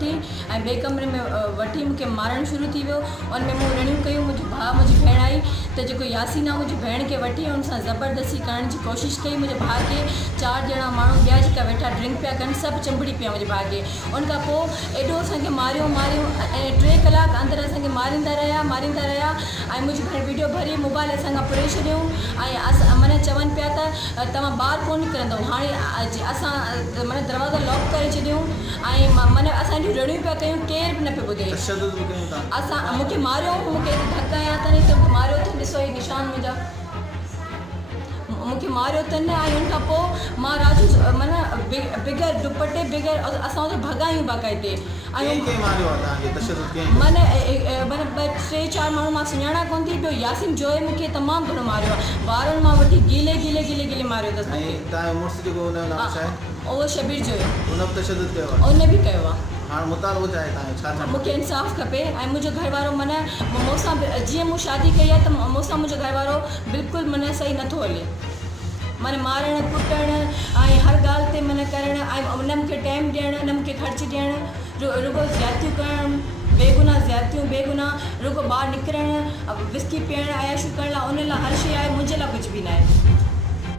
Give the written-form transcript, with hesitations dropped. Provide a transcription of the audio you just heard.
वठी ऐं ॿिए कमरे में वठी मूंखे मारणु शुरू थी वियो। उन में मूं रड़ियूं कयूं। मुंहिंजो भाउ मुंहिंजी भेण आई त जेको यासीन आहे मुंहिंजी भेण खे वठी हुन सां ज़बरदस्ती करण जी कोशिशि कई। मुंहिंजे भाउ खे 4 ॼणा माण्हू ॿिया जेका वेठा ड्रिंक पिया कनि सभु चिंबड़ी पिया मुंहिंजे भाउ खे। उन खां पोइ एॾो असांखे मारियो ऐं 3 कलाक अंदरि असांखे मारींदा रहिया ऐं मुंहिंजी भेण वीडियो भरी मोबाइल असांखां पुरे छॾियूं ऐं असां माना चवनि पिया त तव्हां ॿाहिरि कोन निकिरंदव। हाणे असां माना दरवाज़ो लॉक करे छॾियूं ऐं माना असांजी रड़ियूं पिया कयूं, केर बि न पियो ॿुधे। असां मूंखे मारियो, मूंखे धक हयां अथनि त मारियो अथनि, ॾिसो ही निशान मुंहिंजा, मूंखे मारियो अथनि। ऐं हुन खां पोइ मां राजू माना बिगर दुपटे बिगर असां उते भॻायूं बाक़ाइदे माना 3-4 माण्हू मां सुञाणा कोन थी पियो। यासीन जोए मूंखे तमामु घणो मारियो आहे, वारनि मां वठी गीले मारियो अथसि। उहो शबीर जोए उन बि कयो आहे। मूंखे इंसाफ़ खपे ऐं मुंहिंजो घरवारो माना मूंसां जीअं मूं शादी कई आहे त मूंसां मुंहिंजो घरवारो बिल्कुलु माना सही नथो हले। माना मारणु कुटणु ऐं हर ॻाल्हि ते माना करणु ऐं न मूंखे टाइम ॾियणु, न मूंखे ख़र्चु ॾियणु, रुगो ज़्यादतियूं करणु, रुगो ॿाहिरि निकिरणु, विस्की पीअणु, अयाशू करण लाइ उन लाइ हर शइ आहे, मुंहिंजे लाइ कुझु बि न आहे।